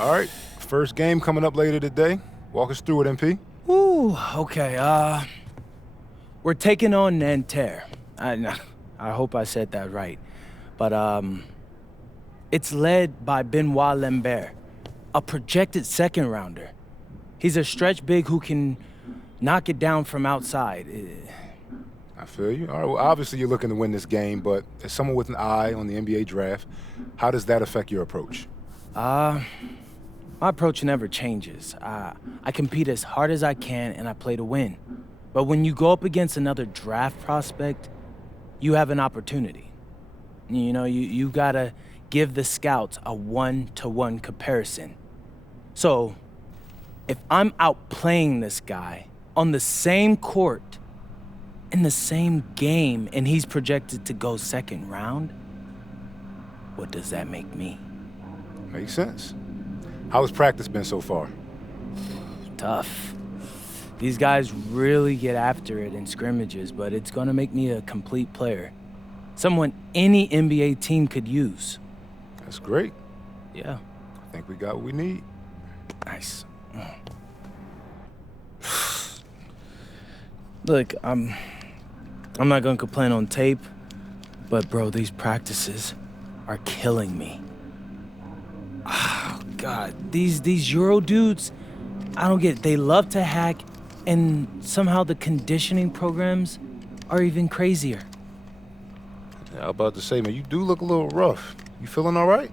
All right, first game coming up later today. Walk us through it, MP. Ooh, okay, we're taking on Nanterre. I hope I said that right. But, it's led by Benoit Lambert, a projected second-rounder. He's a stretch big who can knock it down from outside. I feel you. All right, well, obviously you're looking to win this game, but as someone with an eye on the NBA draft, how does that affect your approach? My approach never changes. I compete as hard as I can and I play to win. But when you go up against another draft prospect, you have an opportunity. You know, you gotta give the scouts a one-to-one comparison. So, if I'm outplaying this guy on the same court, in the same game, and he's projected to go second round, what does that make me? Makes sense. How has practice been so far? Tough. These guys really get after it in scrimmages, but it's gonna make me a complete player. Someone any NBA team could use. That's great. Yeah. I think we got what we need. Nice. Look, I'm not gonna complain on tape, but bro, these practices are killing me. Oh, God, these Euro dudes, I don't get it. They love to hack, and somehow the conditioning programs are even crazier. Yeah, I was about to say, man, you do look a little rough. You feeling all right?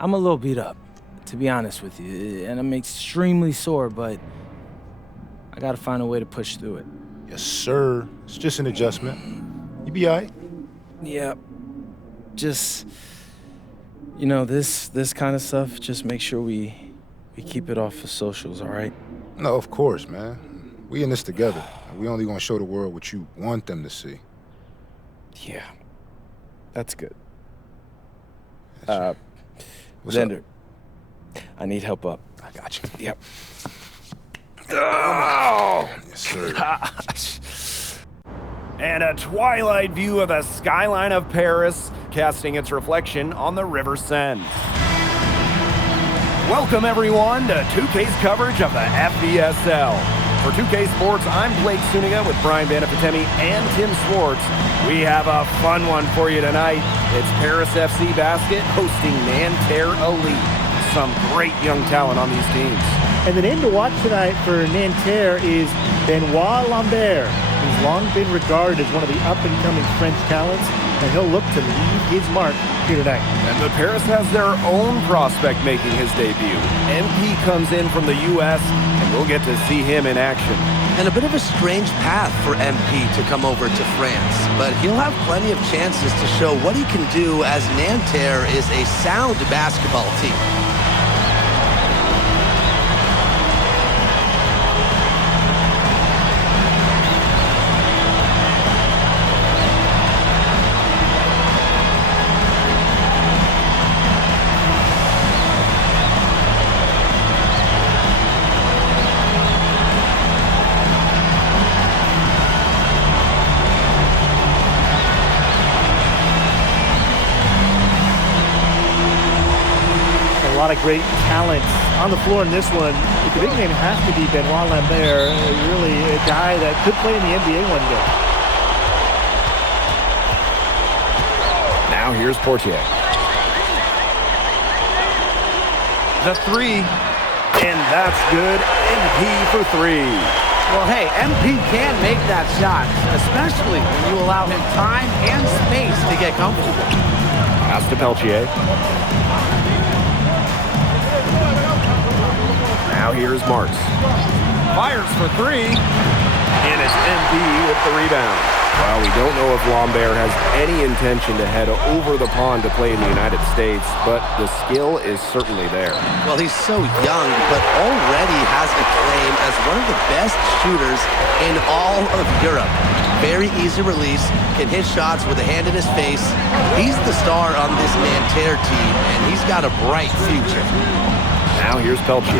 I'm a little beat up, to be honest with you, and I'm extremely sore, but I gotta find a way to push through it. Yes, sir. It's just an adjustment. You be all right? Yeah, just, you know, this kind of stuff, just make sure we keep it off of socials, all right? No, of course, man. We in this together. We only gonna show the world what you want them to see. Yeah, that's good. What's Xander, up? I need help up. I got you. Yep. Oh! Yes, sir. And a twilight view of the skyline of Paris, casting its reflection on the River Seine. Welcome, everyone, to 2K's coverage of the FBSL. For 2K Sports, I'm Blake Suniga with Brian Banafitemi and Tim Swartz. We have a fun one for you tonight. It's Paris FC Basket hosting Nanterre Elite. Some great young talent on these teams. And the name to watch tonight for Nanterre is Benoit Lambert, who's long been regarded as one of the up-and-coming French talents, and he'll look to leave his mark here tonight. And the Paris has their own prospect making his debut. MP comes in from the U.S., and we'll get to see him in action. And a bit of a strange path for MP to come over to France, but he'll have plenty of chances to show what he can do as Nanterre is a sound basketball team. A lot of great talent on the floor in this one. But the big name has to be Benoit Lambert, really a guy that could play in the NBA one day. Now here's Portier. The three, and that's good. MP for three. Well, hey, MP can make that shot, especially when you allow him time and space to get comfortable. Pass to Peltier. Now here's Marks. Fires for three. And it's MP with the rebound. Well, we don't know if Lambert has any intention to head over the pond to play in the United States, but the skill is certainly there. Well, he's so young, but already has a claim as one of the best shooters in all of Europe. Very easy release, can hit shots with a hand in his face. He's the star on this Nanterre team, and he's got a bright future. Now here's Peltier.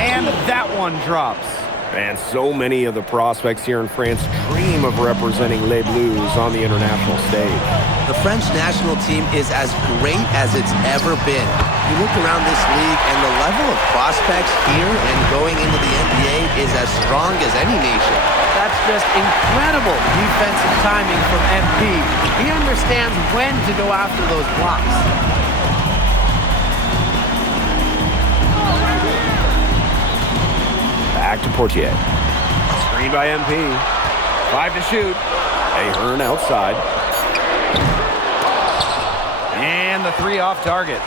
And that one drops. And so many of the prospects here in France dream of representing Les Bleus on the international stage. The French national team is as great as it's ever been. You look around this league and the level of prospects here and going into the NBA is as strong as any nation. That's just incredible defensive timing from MP. He understands when to go after those blocks. Back to Portier. Screen by MP. 5 to shoot. Ahern outside. And the 3 off target.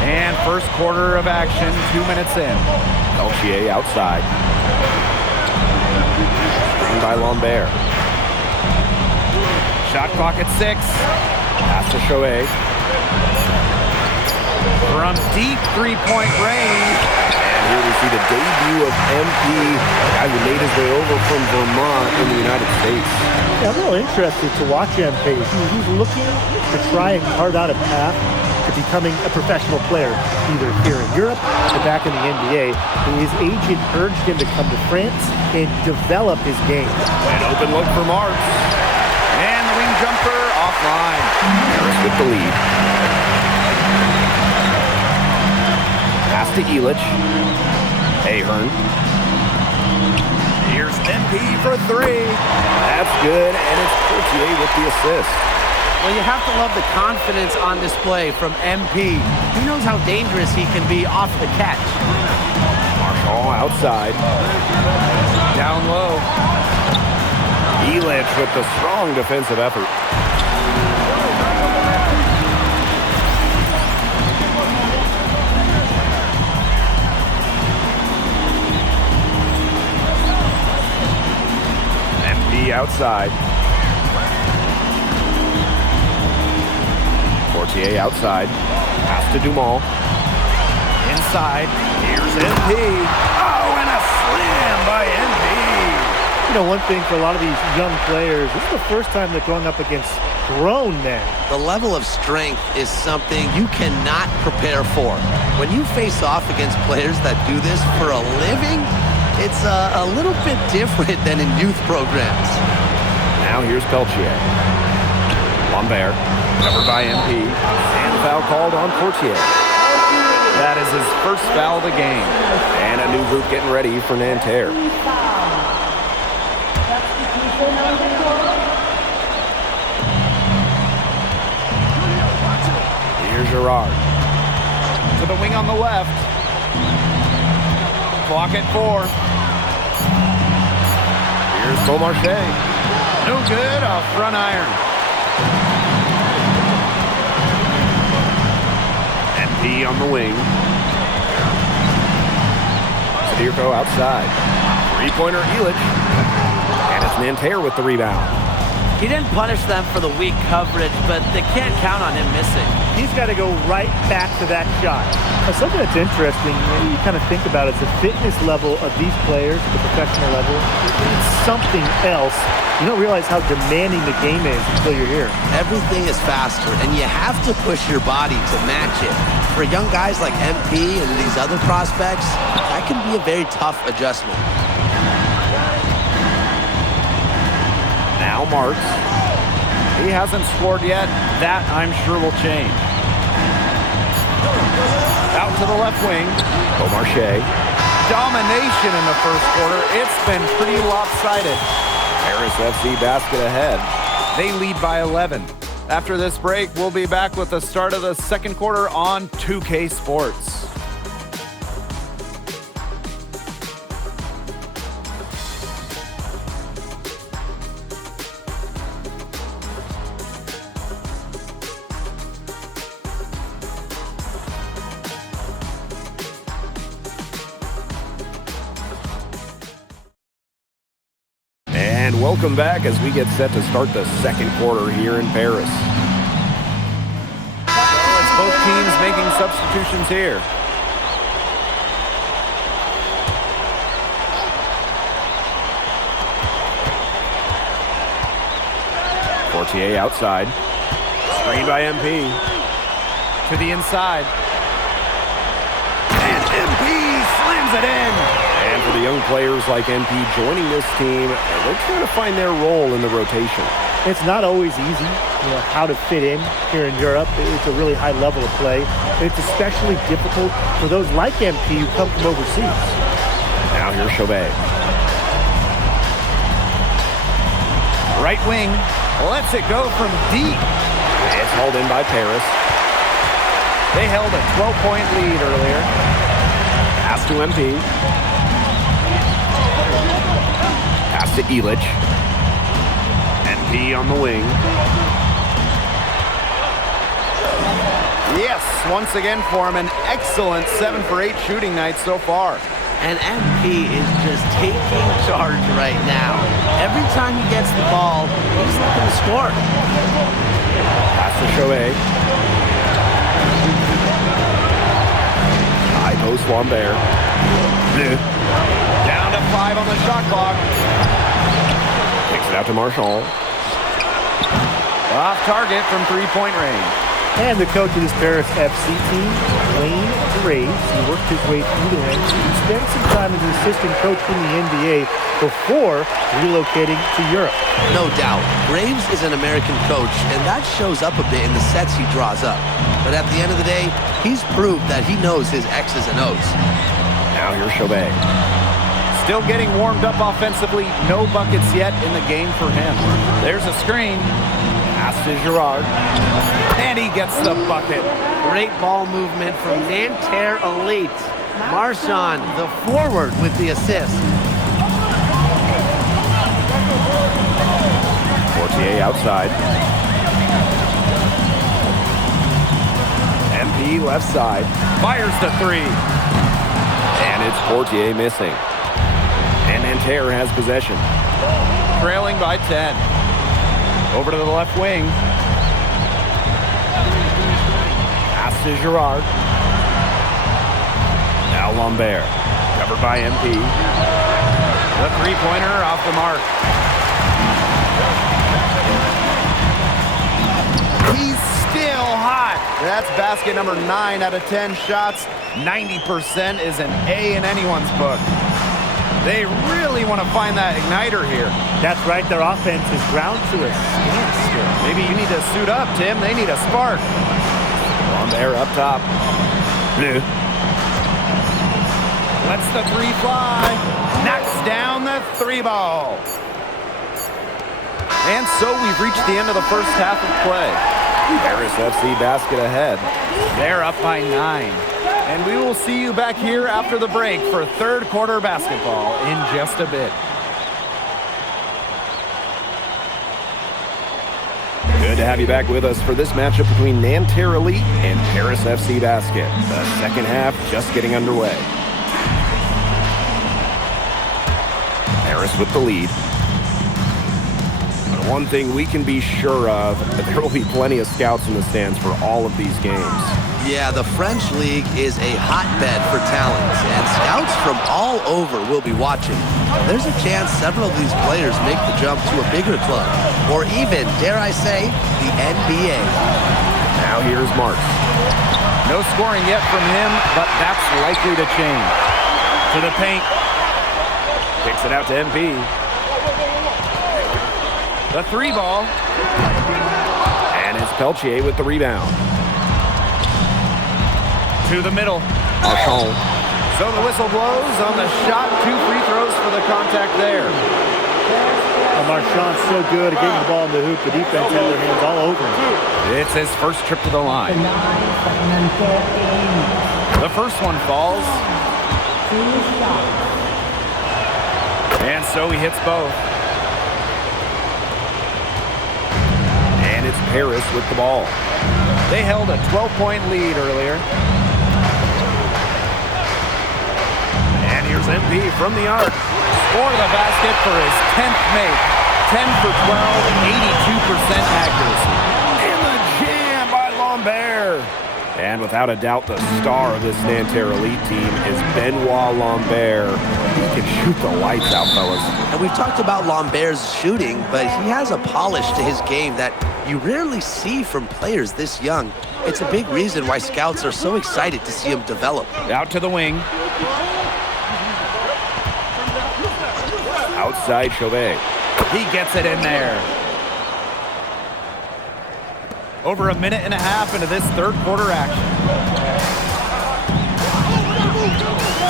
And first quarter of action, 2 minutes in. Peltier outside. Screen by Lambert. Shot clock at 6. Pass to Choet. From deep three-point range. And here we see the debut of MP, a guy who made his way over from Vermont in the United States. Yeah, I'm real interested to watch MP. He's looking to try and carve out a path to becoming a professional player, either here in Europe or back in the NBA. His agent urged him to come to France and develop his game. An open look for Marks. And the wing jumper offline. Harris with the lead. Pass to Elich. Ahern. Here's MP for 3. That's good, and it's Portier with the assist. Well, you have to love the confidence on display from MP. He knows how dangerous he can be off the catch. Marshall outside. Down low. Elich with the strong defensive effort. MP outside. Portier outside. Pass to Dumont. Inside. Here's MP. Oh, and a slam by MP. You know, one thing for a lot of these young players, this is the first time they're going up against grown men. The level of strength is something you cannot prepare for. When you face off against players that do this for a living, it's a little bit different than in youth programs. Now here's Peltier. Lambert. Covered by MP. And the foul called on Portier. That is his first foul of the game. And a new group getting ready for Nanterre. Here's Girard. To the wing on the left. Clock at 4. Here's Beaumarchais. No good. A front iron. MP on the wing. Sadirko outside. Three-pointer Elich. And it's Nanterre with the rebound. He didn't punish them for the weak coverage, but they can't count on him missing. He's got to go right back to that shot. Now, something that's interesting, you kind of think about, is the fitness level of these players at the professional level. It's something else. You don't realize how demanding the game is until you're here. Everything is faster, and you have to push your body to match it. For young guys like MP and these other prospects, that can be a very tough adjustment. Now Marks. He hasn't scored yet. That, I'm sure, will change. Out to the left wing. Beaumarchais. Domination in the first quarter. It's been pretty lopsided. Paris FC basket ahead. They lead by 11. After this break, we'll be back with the start of the second quarter on 2K Sports. And welcome back as we get set to start the second quarter here in Paris. It's both teams making substitutions here. Portier outside. Screen by MP. To the inside. And slams it in. And for the young players like NP joining this team, they're trying to find their role in the rotation. It's not always easy, how to fit in here in Europe. It's a really high level of play. It's especially difficult for those like MP who come from overseas. Now here's Chauvet. Right wing lets it go from deep. It's hauled in by Paris. They held a 12-point lead earlier. Pass to MP. Pass to Elich. MP on the wing. Yes, once again for him, an excellent 7 for 8 shooting night so far. And MP is just taking charge right now. Every time he gets the ball, he's looking to score. Pass to Chauvet. High post Lambert. Down to 5 on the shot clock. Kicks it out to Marshall. Off target from 3-point range. And the coach of this Paris FC team, Wayne Graves, he worked his way through the ranks. He spent some time as an assistant coach in the NBA before relocating to Europe. No doubt, Graves is an American coach, and that shows up a bit in the sets he draws up. But at the end of the day, he's proved that he knows his X's and O's. Now here's Chauvet. Still getting warmed up offensively. No buckets yet in the game for him. There's a screen. Pass to Girard. And he gets the bucket. Great ball movement from Nanterre Elite. Marchand, the forward, with the assist. Portier outside. MP left side. Fires the 3. And it's Portier missing. And Nanterre has possession. Trailing by 10. Over to the left wing. Pass to Girard. Now Lambert. Covered by MP. The 3-pointer off the mark. He's still hot. That's basket number 9 out of 10 shots. 90% is an A in anyone's book. They really want to find that igniter here. That's right, their offense is ground to a standstill. Maybe you need to suit up, Tim. They need a spark. Lambert up top. Lets the 3 fly. Knocks down the 3 ball. And so we've reached the end of the first half of play. Paris FC basket ahead. They're up by 9. And we will see you back here after the break for third quarter basketball in just a bit. Good to have you back with us for this matchup between Nanterre Elite and Paris FC Basket. The second half just getting underway. Paris with the lead. But one thing we can be sure of, there will be plenty of scouts in the stands for all of these games. Yeah, the French League is a hotbed for talents, and scouts from all over will be watching. There's a chance several of these players make the jump to a bigger club, or even, dare I say, the NBA. Now here's Marks. No scoring yet from him, but that's likely to change. To the paint. Kicks it out to MP. The 3 ball. And it's Peltier with the rebound. To the middle. Marchand. So the whistle blows on the shot. 2 free throws for the contact there. Marchand's so good at getting the ball in the hoop. The defense had their hands all over him. It's his first trip to the line. The first one falls. And so he hits both. And it's Paris with the ball. They held a 12-point lead earlier. And here's MP from the arc. Score the basket for his 10th make. 10 for 12, 82% accuracy. And the jam by Lambert. And without a doubt, the star of this Nanterre Elite team is Benoit Lambert. He can shoot the lights out, fellas. And we've talked about Lambert's shooting, but he has a polish to his game that you rarely see from players this young. It's a big reason why scouts are so excited to see him develop. Out to the wing. Outside Chauvet. He gets it in there. Over a minute and a half into this third quarter action.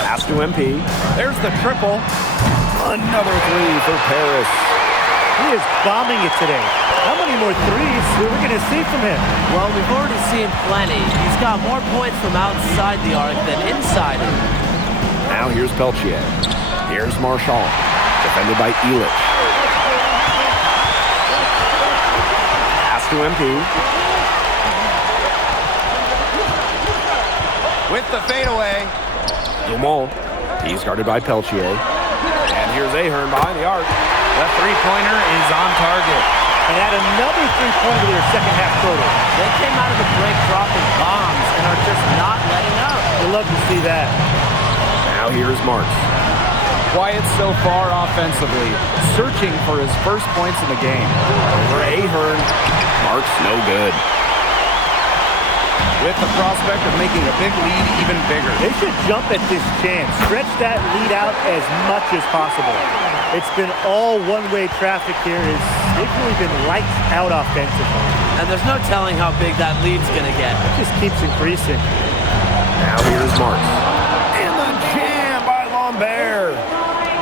Pass to MP. There's the triple. Another three for Paris. He is bombing it today. How many more threes are we going to see from him? Well, we've already seen plenty. He's got more points from outside the arc than inside it. Now here's Peltier. Here's Marchand. Defended by Elich. Pass to MP. With the fadeaway. Dumont. He's guarded by Peltier. And here's Ahern behind the arc. The three-pointer is on target. And add another three-pointer to their second half total. They came out of the break dropping bombs and are just not letting up. You'll love to see that. Now here's Marks. Quiet so far offensively, searching for his first points in the game. Over Ahern. Marks no good. With the prospect of making a big lead even bigger. They should jump at this chance. Stretch that lead out as much as possible. It's been all one-way traffic here. They've really been lights out offensively. And there's no telling how big that lead's going to get. It just keeps increasing. Now here's Marks. And the jam by Lambert.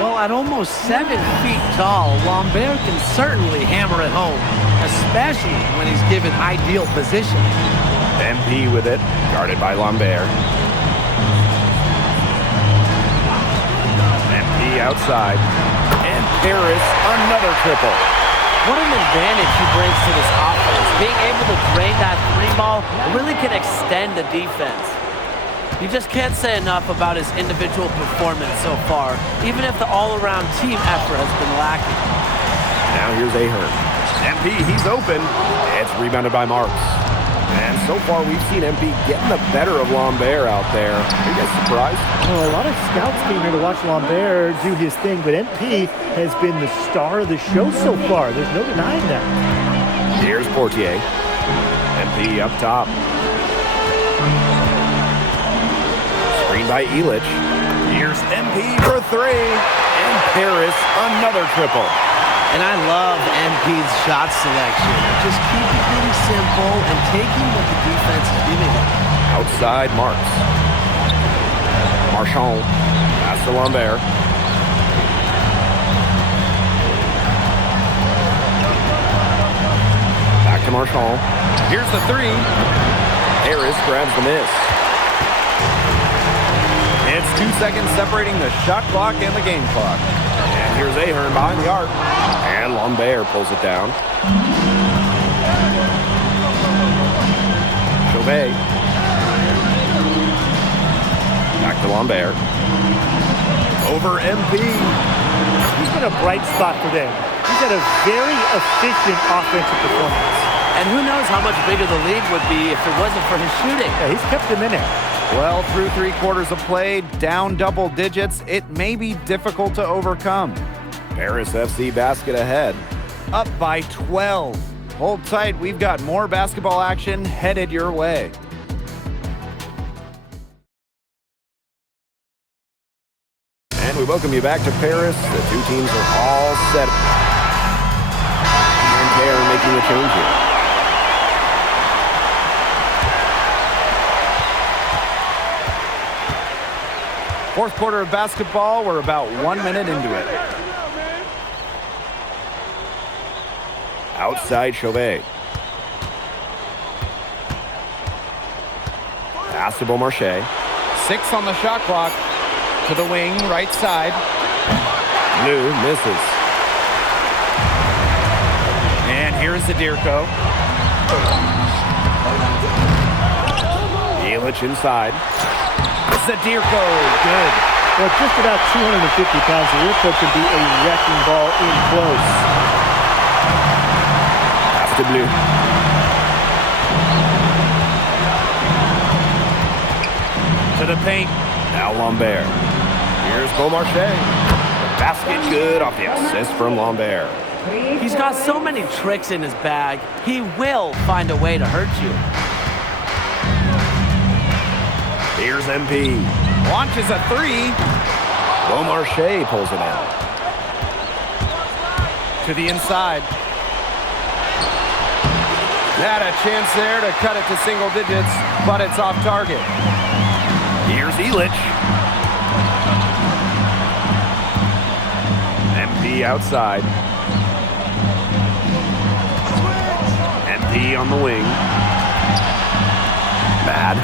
Well, at almost 7 feet tall, Lambert can certainly hammer it home, especially when he's given ideal positioning. MP with it, guarded by Lambert. MP outside. And Paris, another triple. What an advantage he brings to this offense. Being able to drain that three ball really can extend the defense. You just can't say enough about his individual performance so far, even if the all-around team effort has been lacking. Now here's Ahern. MP, he's open. It's rebounded by Marks. And so far, we've seen MP getting the better of Lambert out there. Are you guys surprised? Well, a lot of scouts came here to watch Lambert do his thing, but MP has been the star of the show so far. There's no denying that. Here's Portier. MP up top. Screen by Elich. Here's MP for three. And Paris, another triple. And I love MP's shot selection. Just keeping things simple and taking what the defense is giving him. Outside Marks. Marchand. Pass to Lambert. Back to Marchand. Here's the three. Harris grabs the miss. It's 2 seconds separating the shot clock and the game clock. And here's Ahern behind the arc. And Lambert pulls it down. Chauvet. Back to Lambert. Over MP. He's been a bright spot for them. He's had a very efficient offensive performance. And who knows how much bigger the lead would be if it wasn't for his shooting. Yeah, he's kept them in it. Well, through 3 quarters of play, down double digits, it may be difficult to overcome. Paris FC basket ahead. Up by 12. Hold tight, we've got more basketball action headed your way. And we welcome you back to Paris. The two teams are all set. And they are making a change here. Fourth quarter of basketball, we're about 1 minute into it. Outside Chauvet. Pass to Beaumarchais. 6 on the shot clock. To the wing, right side. Blue misses. And here's Zadirko. Elich inside. Zadirko, good. Well, just about 250 pounds, Zadirko can be a wrecking ball in close. Pass to Blue. To the paint. Now Lambert. Here's Beaumarchais. The basket good off the assist from Lambert. He's got so many tricks in his bag, he will find a way to hurt you. Here's MP. Launches a 3. Beaumarchais pulls it in. To the inside. Had a chance there to cut it to single digits, but it's off target. Here's Elich. MP outside. MP on the wing. Bad.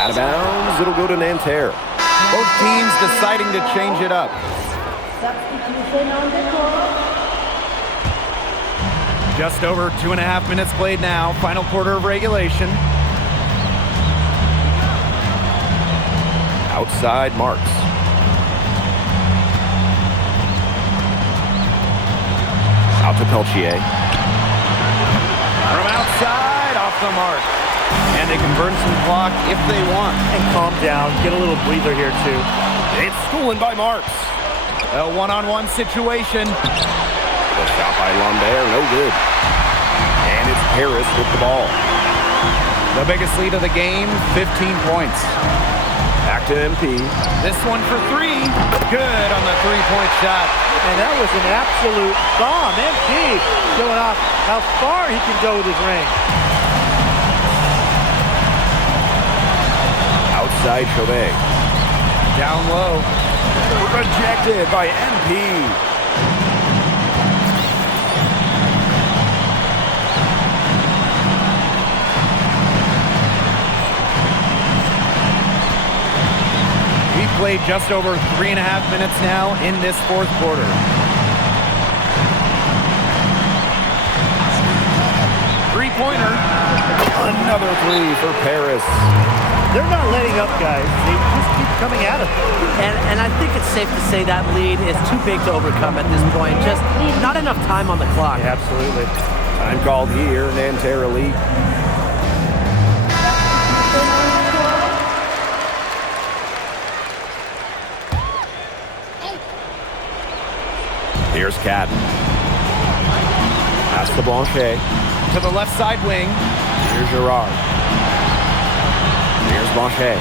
Out of bounds. It'll go to Nanterre. Both teams deciding to change it up. Just over 2.5 minutes played now. Final quarter of regulation. Outside Marks. Out to Peltier. From outside, off the mark. And they can burn some clock if they want. And calm down. Get a little breather here, too. It's stolen by Marks. A one-on-one situation. The shot by Lambert, no good. And it's Harris with the ball. The biggest lead of the game, 15 points. Back to MP. This one for three. Good on the three-point shot. And that was an absolute bomb. MP showing off how far he can go with his range. Outside Chauvet. Down low. Rejected by MP. Played just over 3.5 minutes now in this fourth quarter. Three-pointer. Another three for Paris. They're not letting up, guys. They just keep coming at them. And I think it's safe to say that lead is too big to overcome at this point. Just not enough time on the clock. Yeah, absolutely. Time called here, Nanterre lead. Here's Cadden. Pass to Blanchet. To the left side wing. Here's Girard. Here's Blanchet.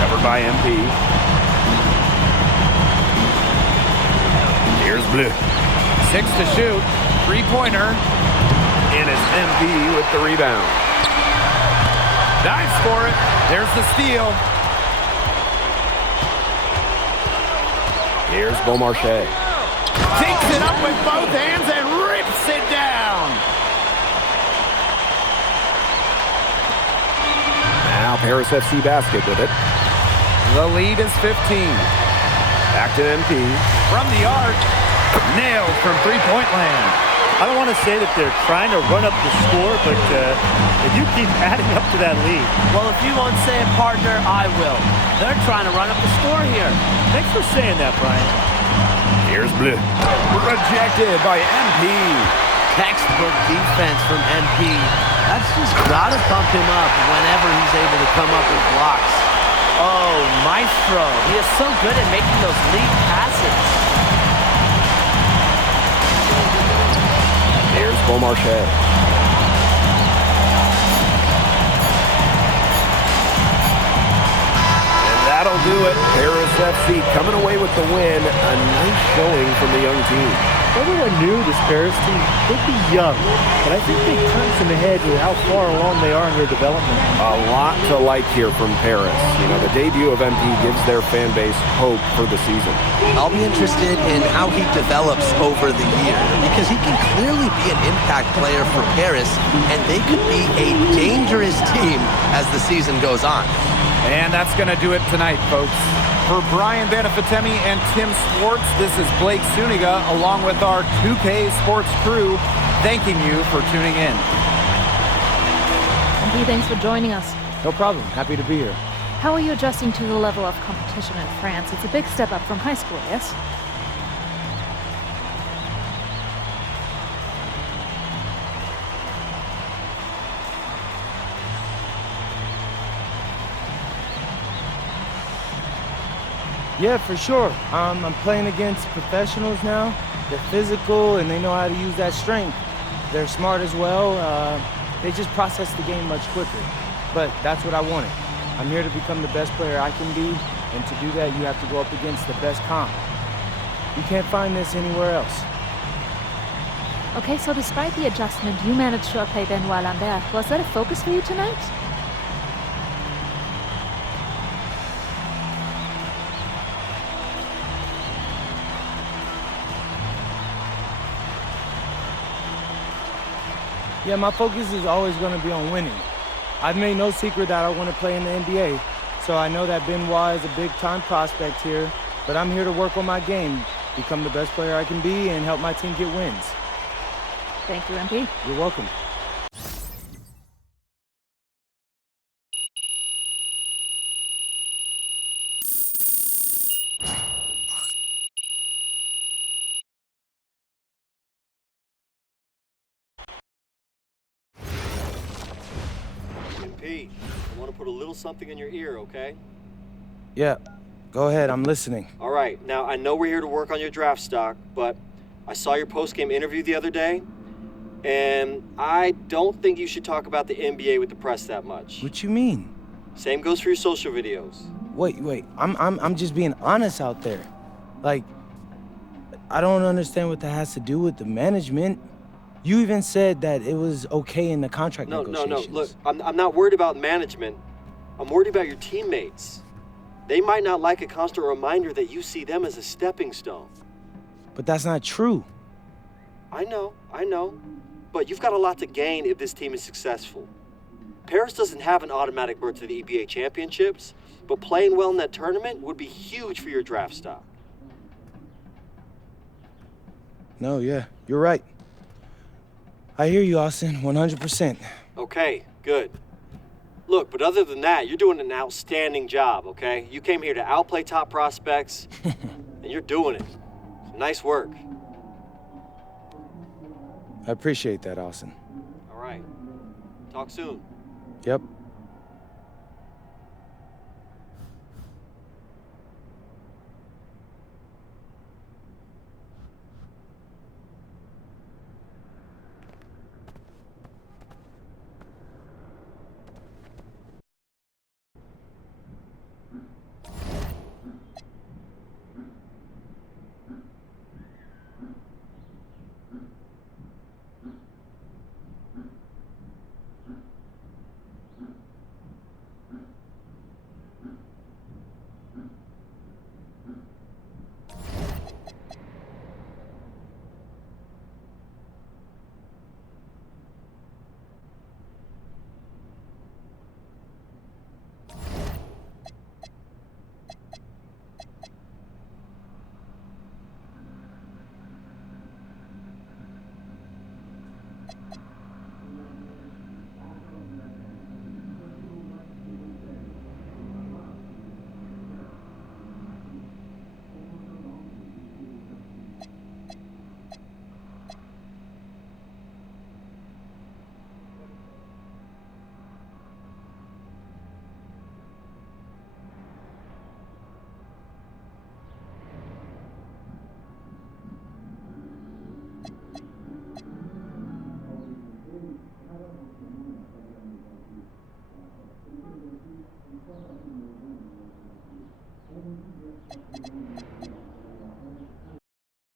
Covered by MP. Here's Bleu. 6 to shoot. Three-pointer. And it's MP with the rebound. Dives for it. There's the steal. Here's Beaumarchais. Takes it up with both hands and rips it down. Now Paris FC basket with it. The lead is 15. Back to MP. From the arc. Nailed from three-point land. I don't want to say that they're trying to run up the score, but if you keep adding up to that lead. Well, if you won't say it, partner, I will. They're trying to run up the score here. Thanks for saying that, Brian. Here's Bleu. Rejected by MP. Textbook defense from MP. That's just gotta pump him up whenever he's able to come up with blocks. Oh, maestro. He is so good at making those lead passes. Here's Beaumarchais. That'll do it. Paris FC coming away with the win. A nice showing from the young team. Everyone knew this Paris team would be young, but I think they turned some ahead with how far along they are in their development. A lot to like here from Paris. You know, the debut of MP gives their fan base hope for the season. I'll be interested in how he develops over the year, because he can clearly be an impact player for Paris, and they could be a dangerous team as the season goes on. And that's going to do it tonight, folks. For Brian Banafitemi and Tim Swartz, this is Blake Suniga, along with our 2K Sports crew, thanking you for tuning in. MP, thanks for joining us. No problem. Happy to be here. How are you adjusting to the level of competition in France? It's a big step up from high school, yes? Yeah, for sure. I'm playing against professionals now. They're physical and they know how to use that strength. They're smart as well. They just process the game much quicker. But that's what I wanted. I'm here to become the best player I can be, and to do that, you have to go up against the best comp. You can't find this anywhere else. Okay, so despite the adjustment, you managed to outplay Benoit Lambert. Was that a focus for you tonight? Yeah, my focus is always going to be on winning. I've made no secret that I want to play in the NBA, so I know that Benoit is a big-time prospect here, but I'm here to work on my game, become the best player I can be, and help my team get wins. Thank you, MP. You're welcome. MP, I want to put a little something in your ear, okay? Yeah, go ahead, I'm listening. All right, now I know we're here to work on your draft stock, but I saw your post-game interview the other day, and I don't think you should talk about the NBA with the press that much. What you mean? Same goes for your social videos. Wait, I'm just being honest out there. Like, I don't understand what that has to do with the management. You even said that it was okay in the contract negotiations. No, look, I'm not worried about management. I'm worried about your teammates. They might not like a constant reminder that you see them as a stepping stone. But that's not true. I know. But you've got a lot to gain if this team is successful. Paris doesn't have an automatic berth to the EBA championships, but playing well in that tournament would be huge for your draft stock. No, yeah, you're right. I hear you, Austin, 100%. Okay, good. Look, but other than that, you're doing an outstanding job, okay? You came here to outplay top prospects, and you're doing it. Nice work. I appreciate that, Austin. All right. Talk soon. Yep.